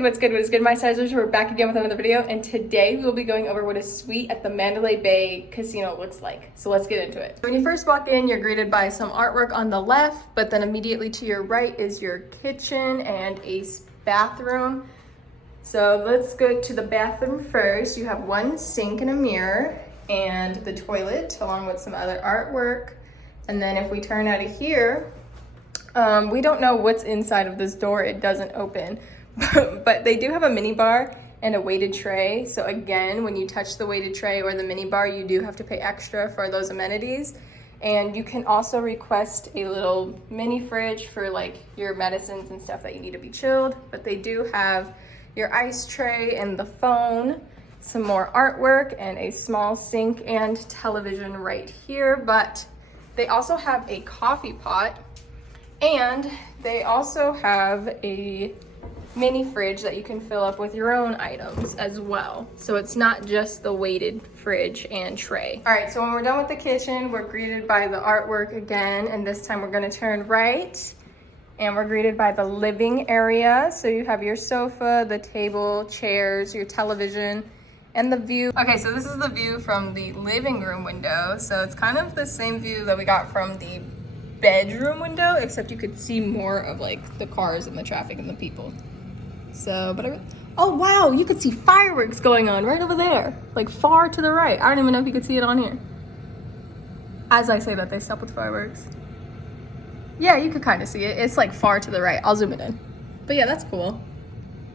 What's good, my sizers? We're back again with another video, and today we will be going over what a suite at the Mandalay Bay Casino looks like. So let's get into it. When you first walk in, you're greeted by some artwork on the left, but then immediately to your right is your kitchen and a bathroom. So let's go to the bathroom first. You have one sink and a mirror and the toilet along with some other artwork. And then if we turn out of here, we don't know what's inside of this door. It doesn't open, but they do have a mini bar and a weighted tray. So again, when you touch the weighted tray or the mini bar, you do have to pay extra for those amenities. And you can also request a little mini fridge for like your medicines and stuff that you need to be chilled. But they do have your ice tray and the phone, some more artwork, and a small sink and television right here. But they also have a coffee pot. And they also have a mini fridge that you can fill up with your own items as well. So it's not just the weighted fridge and tray. All right, so when we're done with the kitchen, we're greeted by the artwork again, and this time we're gonna turn right, and we're greeted by the living area. So you have your sofa, the table, chairs, your television, and the view. Okay, so this is the view from the living room window. So it's kind of the same view that we got from the bedroom window, except you could see more of like the cars and the traffic and the people. So, oh wow, you could see fireworks going on right over there, like far to the right. I don't even know if you could see it on here. As I say that, they stop with fireworks. Yeah, you could kind of see it. It's like far to the right. I'll zoom it in. But yeah, that's cool.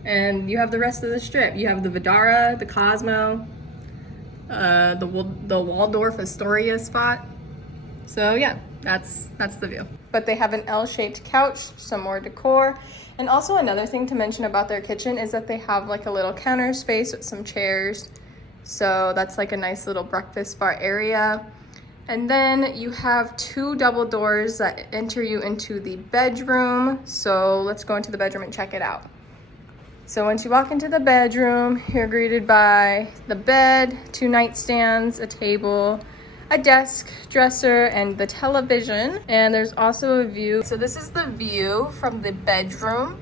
And you have the rest of the strip. You have the Vidara, the Cosmo, the Waldorf Astoria spot. So yeah, that's the view. But they have an L-shaped couch, some more decor. And also another thing to mention about their kitchen is that they have like a little counter space with some chairs. So that's like a nice little breakfast bar area. And then you have two double doors that enter you into the bedroom. So let's go into the bedroom and check it out. So once you walk into the bedroom, you're greeted by the bed, two nightstands, a table, a desk, dresser, and the television. And there's also a view. So this is the view from the bedroom.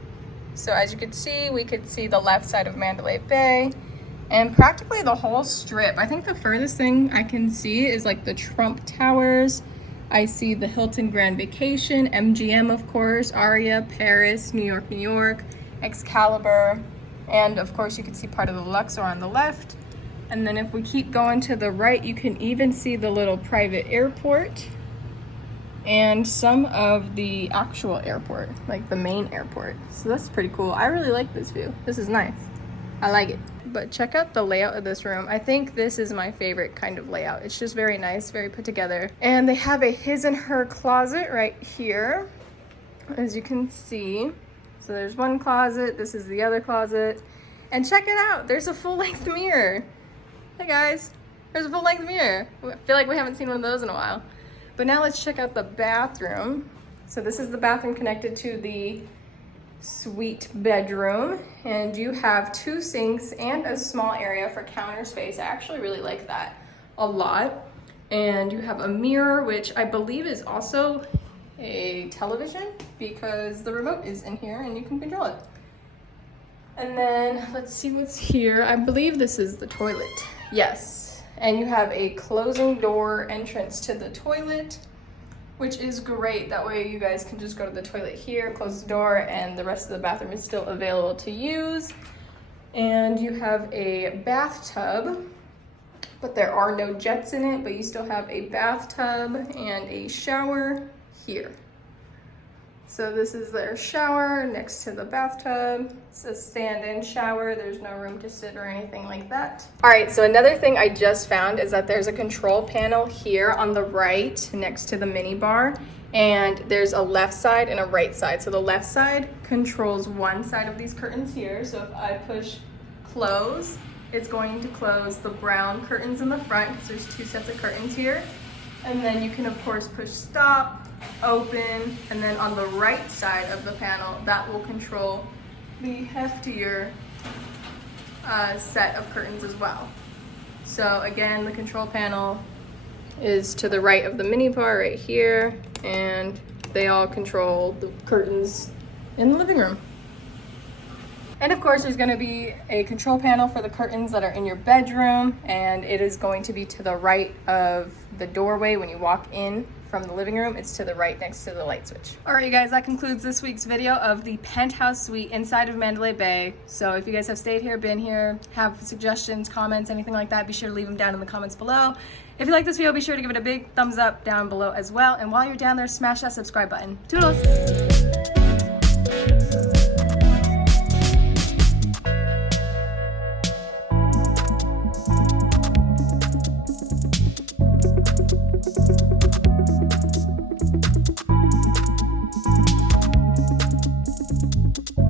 So as you can see, we could see the left side of Mandalay Bay and practically the whole strip. I think the furthest thing I can see is like the Trump Towers. I see the Hilton Grand Vacation, MGM of course, Aria, Paris, New York, Excalibur, and of course you can see part of the Luxor on the left. And then if we keep going to the right, you can even see the little private airport and some of the actual airport, like the main airport. So that's pretty cool. I really like this view. This is nice. I like it. But check out the layout of this room. I think this is my favorite kind of layout. It's just very nice, very put together. And they have a his and her closet right here, as you can see. So there's one closet, this is the other closet. And check it out, there's a full-length mirror. Hey guys, there's a full-length mirror. I feel like we haven't seen one of those in a while. But now let's check out the bathroom. So this is the bathroom connected to the suite bedroom. And you have two sinks and a small area for counter space. I actually really like that a lot. And you have a mirror, which I believe is also a television because the remote is in here and you can control it. And then let's see what's here. I believe this is the toilet. Yes. And you have a closing door entrance to the toilet, which is great. That way you guys can just go to the toilet here, close the door, and the rest of the bathroom is still available to use. And you have a bathtub, but there are no jets in it, but you still have a bathtub and a shower here. So this is their shower next to the bathtub. It's a stand-in shower. There's no room to sit or anything like that. All right, so another thing I just found is that there's a control panel here on the right next to the mini bar, and there's a left side and a right side. So the left side controls one side of these curtains here. So if I push close, it's going to close the brown curtains in the front because there's two sets of curtains here. And then you can of course push stop, open, and then on the right side of the panel, that will control the heftier set of curtains as well. So again, the control panel is to the right of the mini bar right here, and they all control the curtains in the living room. And of course, there's gonna be a control panel for the curtains that are in your bedroom, and it is going to be to the right of the doorway when you walk in from the living room. It's to the right next to the light switch. All right, you guys, that concludes this week's video of the penthouse suite inside of Mandalay Bay. So if you guys have stayed here, been here, have suggestions, comments, anything like that, be sure to leave them down in the comments below. If you like this video, be sure to give it a big thumbs up down below as well. And while you're down there, smash that subscribe button. Toodles!